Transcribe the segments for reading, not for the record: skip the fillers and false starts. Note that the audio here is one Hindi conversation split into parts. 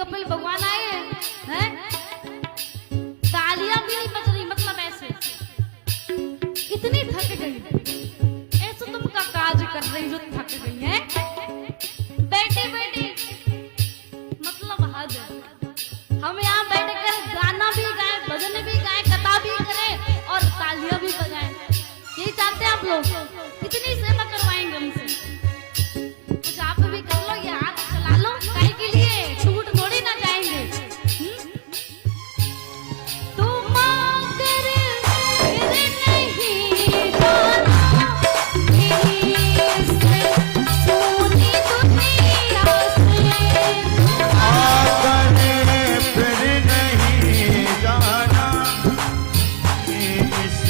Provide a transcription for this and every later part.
कपिल भगवान आए हैं, तालियां भी नहीं बज रही, मतलब ऐसे इतनी थक गई, ऐसे तुम का काज कर रही जो थक गई है, बैठे बैठे मतलब हद है। हम यहाँ बैठ कर गाना भी गाए, भजन भी गाए, कथा भी करें और तालियां भी बजाएं, यही चाहते हैं आप लोग। इतनी सेवा करवाएंगे हमसे, कुछ आप भी कर लो, ये हाथ चला लो, काहे के लिए छूट थोड़ी ना जाएंगे। तुम आकर फिर नहीं जाना मेरी से सोनी दुनिया से, आकर फिर नहीं जाना इस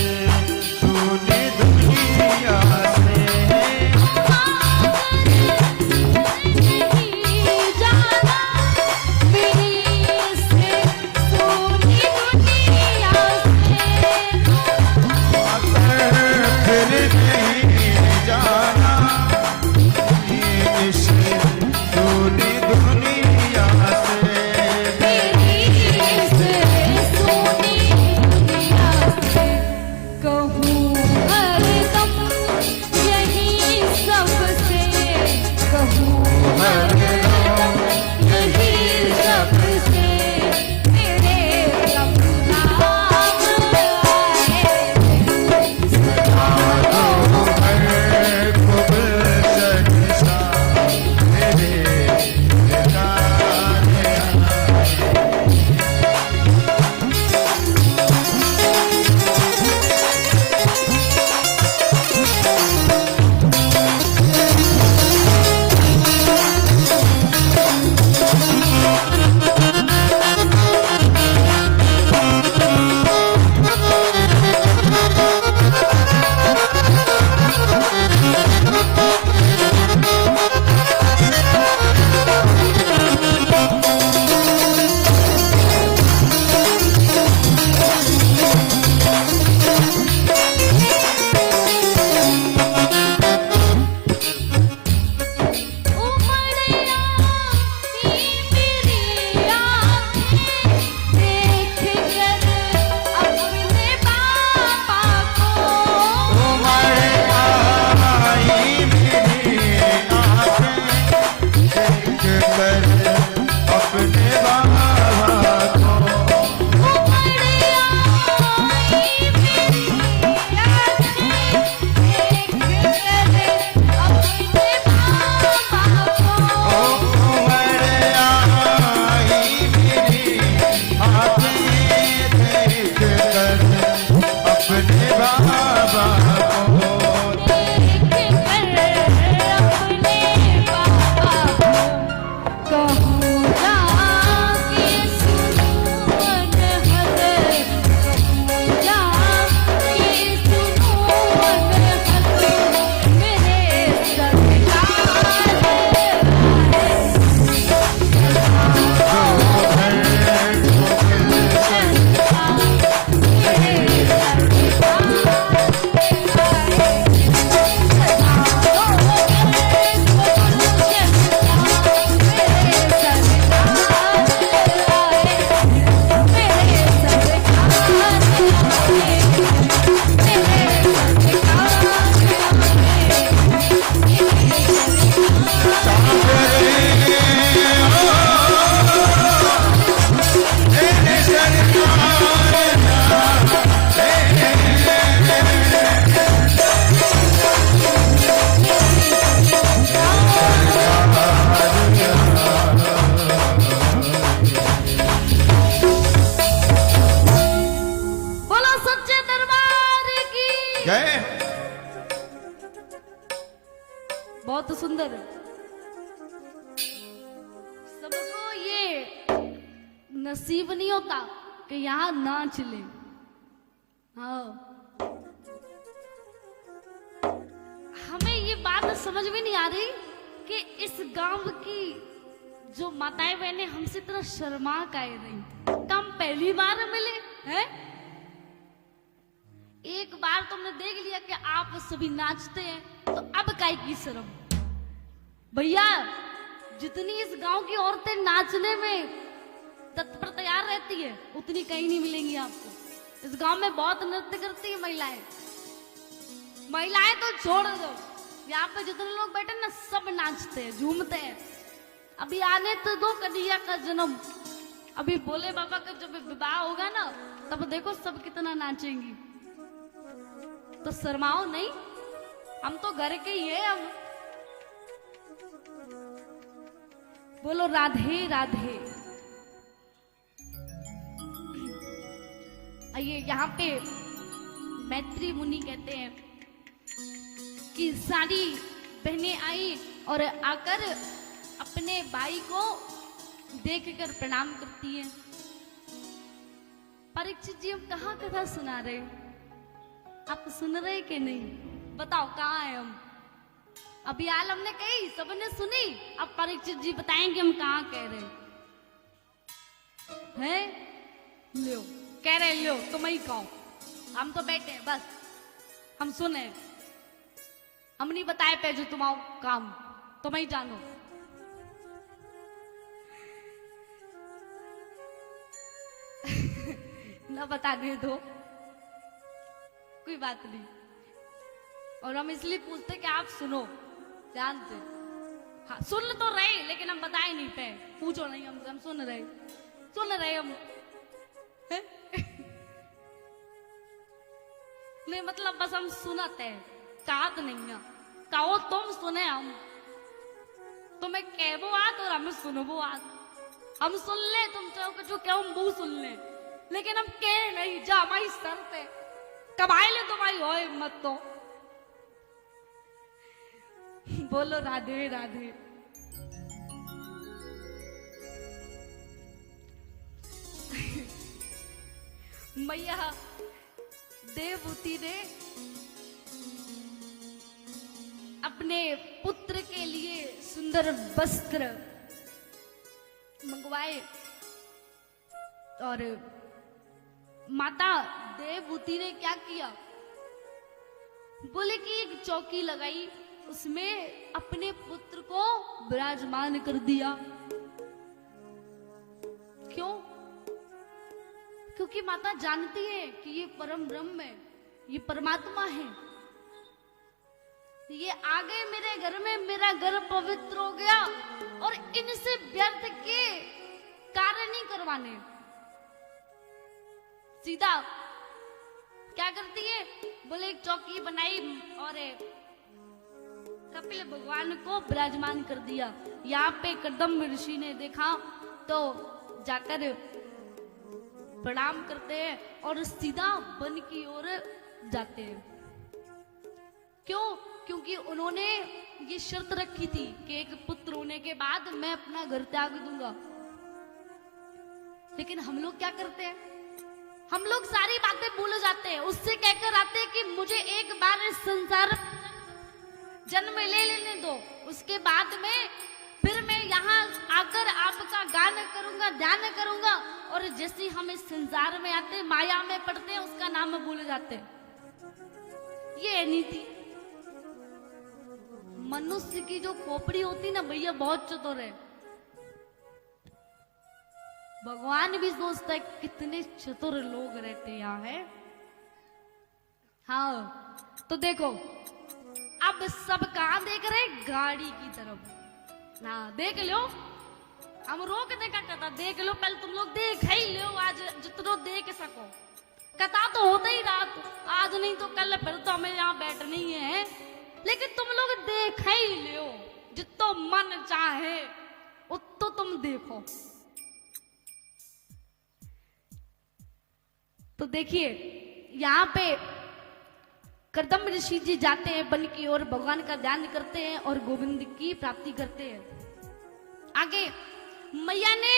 सोनी दुनिया से। नहीं जाना मेरी से सोनी दुनिया से, आकर फिर नहीं जाना इस सोनी दुनिया से। मेरी से सोनी दुनिया से, कहूँ हरदम यही सबसे, कहूँ हरदम यही सबसे, मेरे अपना हर खूब सजसा मेरे ठिकाने उमड़िया ही मेरी आँखें देख कर अपने पापा को, तुम्हारे आई मेरी आँखें देख कर अपने बाबा को। उमड़िया ही मेरी आँखें देख कर अपने पापा को, तुम्हारे आई मेरी आँखें देख कर अपने बाबा को। देख कर अपने पापा को, कहूँ जाके सुनो अनहद, कहूँ जाके सुनो अनहद, मेरे सरकार बोलो सच्चे दरबार की। जय। बहुत सुंदर है। सबको ये नसीब नहीं होता कि यहाँ नाच ले। हाँ, हमें ये बात समझ में नहीं आ रही कि इस गांव की जो माताएं बहनें हमसे इतना शर्मा काहे रही। हम पहली बार मिले हैं, एक बार तुमने देख लिया कि आप सभी नाचते हैं, तो अब काहे की शर्म। भैया जितनी इस गांव की औरतें नाचने में तत्पर तैयार रहती है उतनी कहीं नहीं मिलेंगी आपको। इस गांव में बहुत नृत्य करती है महिलाएं। महिलाएं तो छोड़ दो, यहाँ पे जितने लोग बैठे ना सब नाचते हैं, झूमते हैं। अभी आने तो दो कन्हैया का जन्म, अभी भोले बाबा का जब विवाह होगा ना तब देखो सब कितना नाचेंगी। तो शर्माओ नहीं, हम तो घर के ही है। हम बोलो राधे राधे। आइए यहाँ पे मैत्री मुनि कहते हैं कि सारी बहनें आई और आकर अपने भाई को देखकर प्रणाम करती हैं। परीक्षित जी हम कहाँ कथा सुना रहे, आप सुन रहे कि नहीं? बताओ कहाँ है हम? अभी आल हमने कही, सबने सुनी, अब परीक्षित जी बताएंगे हम कहाँ कह रहे हैं। लो कह रहे, लो तुम ही कहो, हम तो बैठे हैं बस, हम सुने, हम नहीं बताए पे जो तुम्हारा काम, तुम ही जानो। न बताने दो, कोई बात नहीं। और हम इसलिए पूछते कि आप सुनो, जानते। हाँ सुन तो रहे लेकिन हम बताए नहीं पे, पूछो नहीं, हम सुन रहे हम नहीं मतलब बस हम सुनते हैं, चाहत नहीं है। कहो तुम सुने, हम तुम्हें कहबो आत और हमें सुनबो आत। हम सुन ले, तुम चाहो जो क्या हम वो सुन ले, लेकिन हम कह नहीं, जा हमारी शर्त है, कमाए ले तुम्हारी हो हिम्मत तो। बोलो राधे राधे। मैया देवहूति ने अपने पुत्र के लिए सुंदर वस्त्र मंगवाए और माता देवहूति ने क्या किया, बोले कि एक चौकी लगाई, उसमें अपने पुत्र को विराजमान कर दिया। क्यों? क्योंकि माता जानती है कि ये परम ब्रह्म है, ये परमात्मा है, ये आ गए मेरे घर में, मेरा घर पवित्र हो गया और इनसे व्यर्थ के कार्य नहीं करवाने। सीधा क्या करती है, बोले एक चौकी बनाई और कपिल भगवान को विराजमान कर दिया। यहाँ पे कदम ऋषि ने देखा तो जाकर प्रणाम करते हैं और सीधा वन की ओर जाते हैं। क्यों? क्योंकि उन्होंने ये शर्त रखी थी कि एक पुत्र होने के बाद मैं अपना घर त्याग दूंगा। लेकिन हम लोग क्या करते हैं, हम लोग सारी बातें भूल जाते हैं, उससे कहकर आते हैं कि मुझे एक बार इस संसार जन्म ले लेने दो, उसके बाद में फिर मैं यहाँ आकर आपका गान करूंगा, ध्यान करूंगा। और जैसे हम इस संसार में आते, माया में पड़ते हैं, उसका नाम भूल जाते हैं। ये नीति मनुष्य की जो खोपड़ी होती ना भैया, बहुत चतुर है। भगवान भी सोचता है कितने चतुर लोग रहते यहाँ है। हाँ तो देखो, अब सब कहां देख रहे, गाड़ी की तरफ ना, देख लो, हम रोकने का कथा देख लो, पहले तुम लोग देख ही लो, आज जितना देख सको। कथा तो होता ही रात, आज नहीं तो कल, फिर तो हमें यहाँ बैठना ही है, लेकिन तुम लोग देख ही लो, जितना मन चाहे उतो तुम देखो। तो देखिए यहाँ पे कर्दम ऋषि जी जाते हैं वन की ओर, भगवान का ध्यान करते हैं और गोविंद की प्राप्ति करते हैं। आगे मैया ने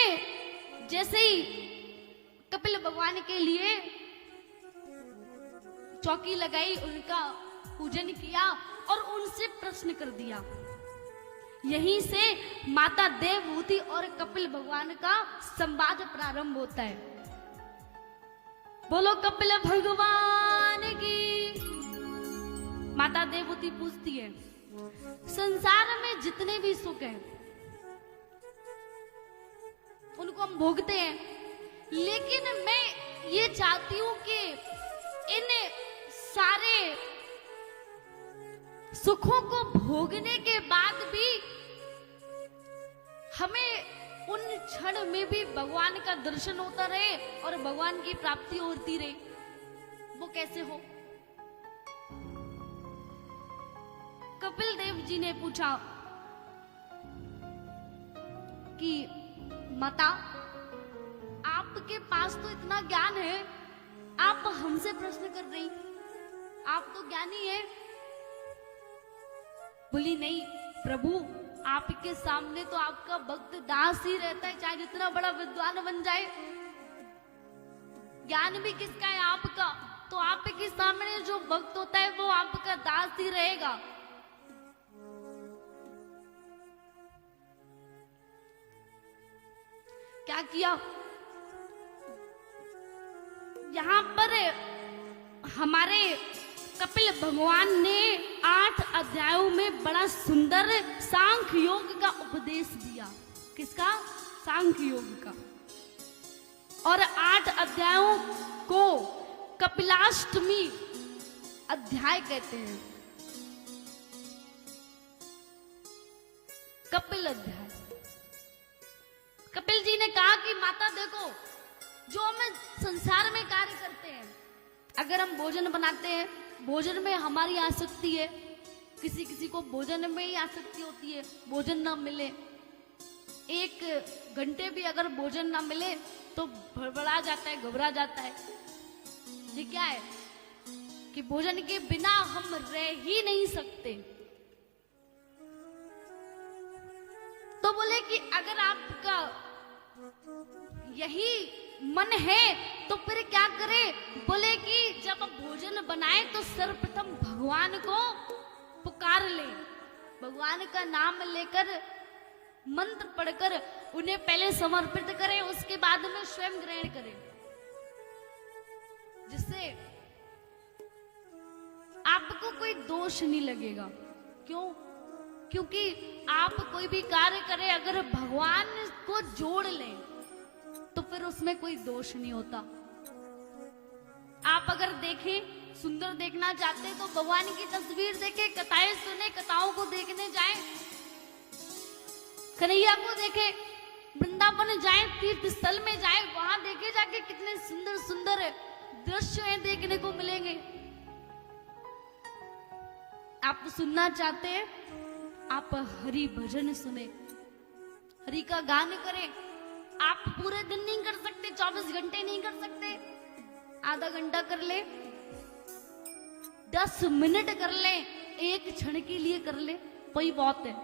जैसे ही कपिल भगवान के लिए चौकी लगाई, उनका पूजन किया और उनसे प्रश्न कर दिया। यहीं से माता देवहूति और कपिल भगवान का संवाद प्रारंभ होता है। बोलो कपिल भगवान की। माता देवहूति पूछती है, संसार में जितने भी सुख हैं उनको हम भोगते हैं, लेकिन मैं ये चाहती हूं कि इन सारे सुखों को भोगने के बाद भी हमें उन क्षण में भी भगवान का दर्शन होता रहे और भगवान की प्राप्ति होती रहे। वो कैसे हो? कपिल देव जी ने पूछा कि माता, आपके पास तो इतना ज्ञान है, आप हमसे प्रश्न कर रही, आप तो ज्ञानी है। बोली नहीं प्रभु, आपके सामने तो आपका भक्त दास ही रहता है, चाहे जितना बड़ा विद्वान बन जाए। ज्ञान भी किसका है? आपका। तो आपके सामने जो भक्त होता है वो आपका दास ही रहेगा। क्या किया? यहां पर हमारे कपिल भगवान ने 8 अध्यायों में बड़ा सुंदर सांख्य योग का उपदेश दिया। किसका? सांख्य योग का। और 8 अध्यायों को कपिलाष्टमी अध्याय कहते हैं। कपिल अध्याय। कपिल जी ने कहा कि माता देखो, जो हम संसार में कार्य करते हैं, अगर हम भोजन बनाते हैं, भोजन में हमारी आसक्ति है, किसी किसी को भोजन में ही आसक्ति होती है, भोजन ना मिले, 1 घंटे भी अगर भोजन ना मिले तो भड़बड़ा जाता है, घबरा जाता है। ये क्या है कि भोजन के बिना हम रह ही नहीं सकते। तो बोले कि अगर आपका यही मन है तो फिर क्या करें? बोले कि जब भोजन बनाए तो सर्वप्रथम भगवान को पुकार ले, भगवान का नाम लेकर मंत्र पढ़कर उन्हें पहले समर्पित करें, उसके बाद में स्वयं ग्रहण करें, जिससे आपको कोई दोष नहीं लगेगा। क्यों? क्योंकि आप कोई भी कार्य करें, अगर भगवान को जोड़ लें तो फिर उसमें कोई दोष नहीं होता। आप अगर देखें, सुंदर देखना चाहते हैं तो भगवान की तस्वीर देखें, कथाएं सुने, कथाओं को देखने जाएं, कन्हैया को देखें, वृंदावन जाएं, तीर्थ स्थल में जाएं, वहां देखे जाके कितने सुंदर सुंदर दृश्य देखने को मिलेंगे। आप सुनना चाहते हैं, आप हरि भजन सुने, हरि का गान करें। आप पूरे दिन नहीं कर सकते, 24 घंटे नहीं कर सकते, आधा घंटा कर ले, 10 मिनट कर ले, 1 क्षण के लिए कर ले, वही बहुत है,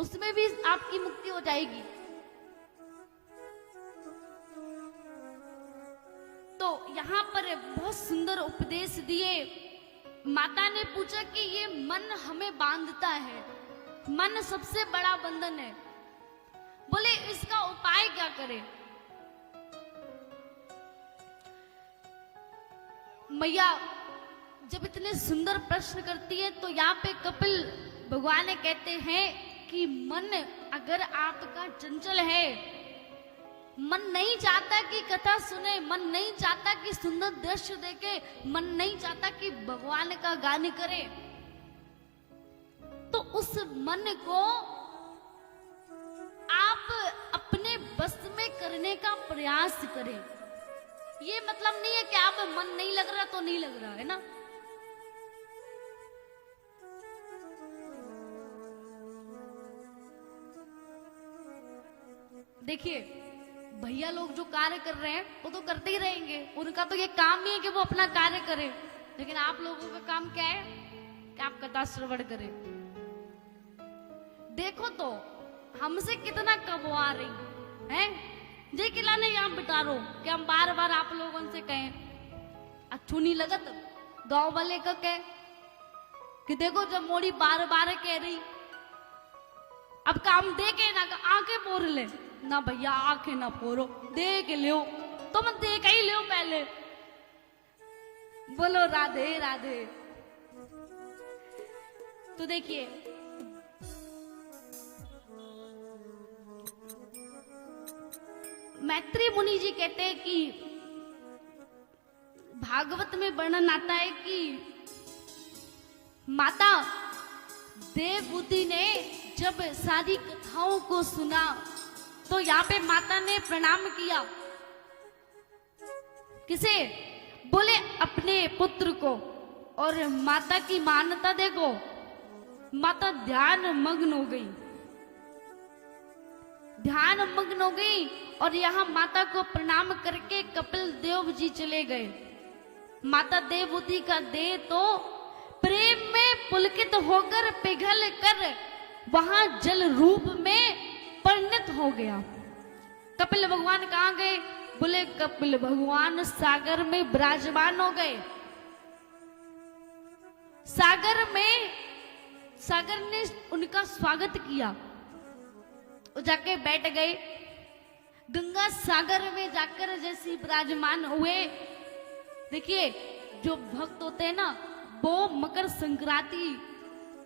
उसमें भी आपकी मुक्ति हो जाएगी। तो यहाँ पर बहुत सुंदर उपदेश दिए। माता ने पूछा कि ये मन हमें बांधता है, मन सबसे बड़ा बंधन है, बोले इसका उपाय क्या करें? मैया जब इतने सुंदर प्रश्न करती है तो यहाँ पे कपिल भगवान कहते हैं कि मन अगर आपका चंचल है, मन नहीं चाहता कि कथा सुने, मन नहीं चाहता कि सुंदर दृश्य देखे, मन नहीं चाहता कि भगवान का गान करे, तो उस मन को आप अपने बस में करने का प्रयास करें। ये मतलब नहीं है कि आप मन नहीं लग रहा तो नहीं लग रहा है ना। देखिए भैया लोग जो कार्य कर रहे हैं वो तो करते ही रहेंगे, उनका तो ये काम ही है कि वो अपना कार्य करें, लेकिन आप लोगों का काम क्या है कि आप कथा श्रवण करें। देखो तो हमसे कितना कबुआ रही हैं, जे किला ने यहाँ बिठा रो कि हम बार बार आप लोगों से कहें, अच्छू नहीं लगत गांव वाले का कह कि देखो जब मोड़ी बार बार कह रही, अब काम दे के ना आंखें पोर ले ना भैया, आंखें ना पोरो, दे के लियो, तुम दे के ही लियो पहले, बोलो राधे राधे। तो देखिए मैत्री मुनि जी कहते हैं कि भागवत में वर्णन आता है कि माता देवहूति ने जब सारी कथाओं को सुना तो यहाँ पे माता ने प्रणाम किया। किसे? बोले अपने पुत्र को। और माता की मान्यता देखो, माता ध्यान मग्न हो गई, ध्यान मग्न हो गई। और यहाँ माता को प्रणाम करके कपिल देव जी चले गए। माता देवहूति का देह तो प्रेम में पुलकित होकर पिघल कर वहां जल रूप में परिणत हो गया। कपिल भगवान कहाँ गए? बोले कपिल भगवान सागर में विराजमान हो गए। सागर ने उनका स्वागत किया, जाके बैठ गए। गंगा सागर में जाकर जैसे विराजमान हुए, देखिए जो भक्त होते हैं ना, वो मकर संक्रांति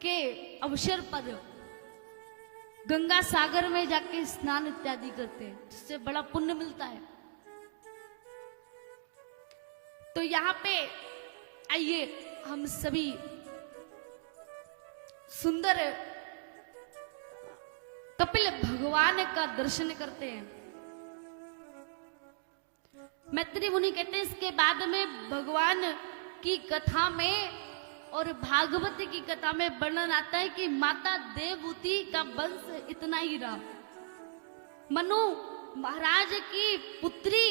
के अवसर पर गंगा सागर में जाके स्नान इत्यादि करते हैं, जिससे बड़ा पुण्य मिलता है। तो यहाँ पे आइए हम सभी सुंदर कपिल भगवान का दर्शन करते हैं। मैत्री मुनि कहते हैं इसके बाद में भगवान की कथा में और भागवत की कथा में वर्णन आता है कि माता देवहूति का वंश इतना ही रहा। मनु महाराज की पुत्री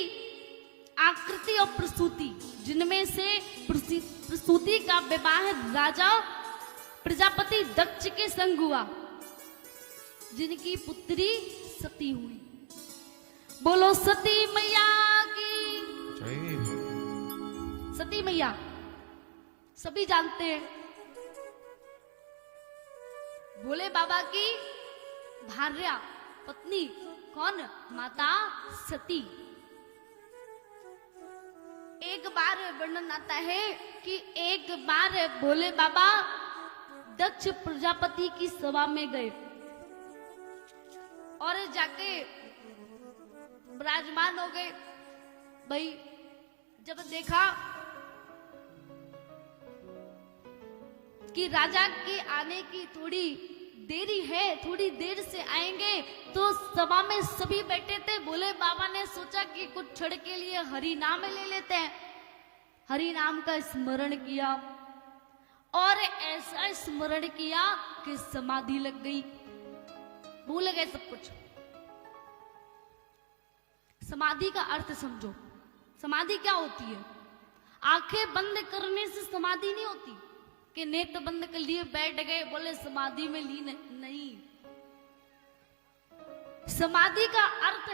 आकृति और प्रसूति, जिनमें से प्रसूति का विवाह राजा प्रजापति दक्ष के संग हुआ, जिनकी पुत्री सती हुई। बोलो सती मैया की। सती मैया सभी जानते हैं, भोले बाबा की भार्या पत्नी कौन? माता सती। एक बार वर्णन आता है कि एक बार भोले बाबा दक्ष प्रजापति की सभा में गए और जाके विराजमान हो गए। भाई जब देखा कि राजा के आने की थोड़ी देरी है, थोड़ी देर से आएंगे, तो सभा में सभी बैठे थे। भोले बाबा ने सोचा कि कुछ क्षण के लिए हरि नाम ले लेते हैं। हरि नाम का स्मरण किया और ऐसा स्मरण किया कि समाधि लग गई, भूल गए सब कुछ। समाधि का अर्थ समझो। समाधि क्या होती है? आंखें बंद करने से समाधि नहीं होती कि नेत्र बंद कर लिए बैठ गए, बोले समाधि में लीन। नहीं, समाधि का अर्थ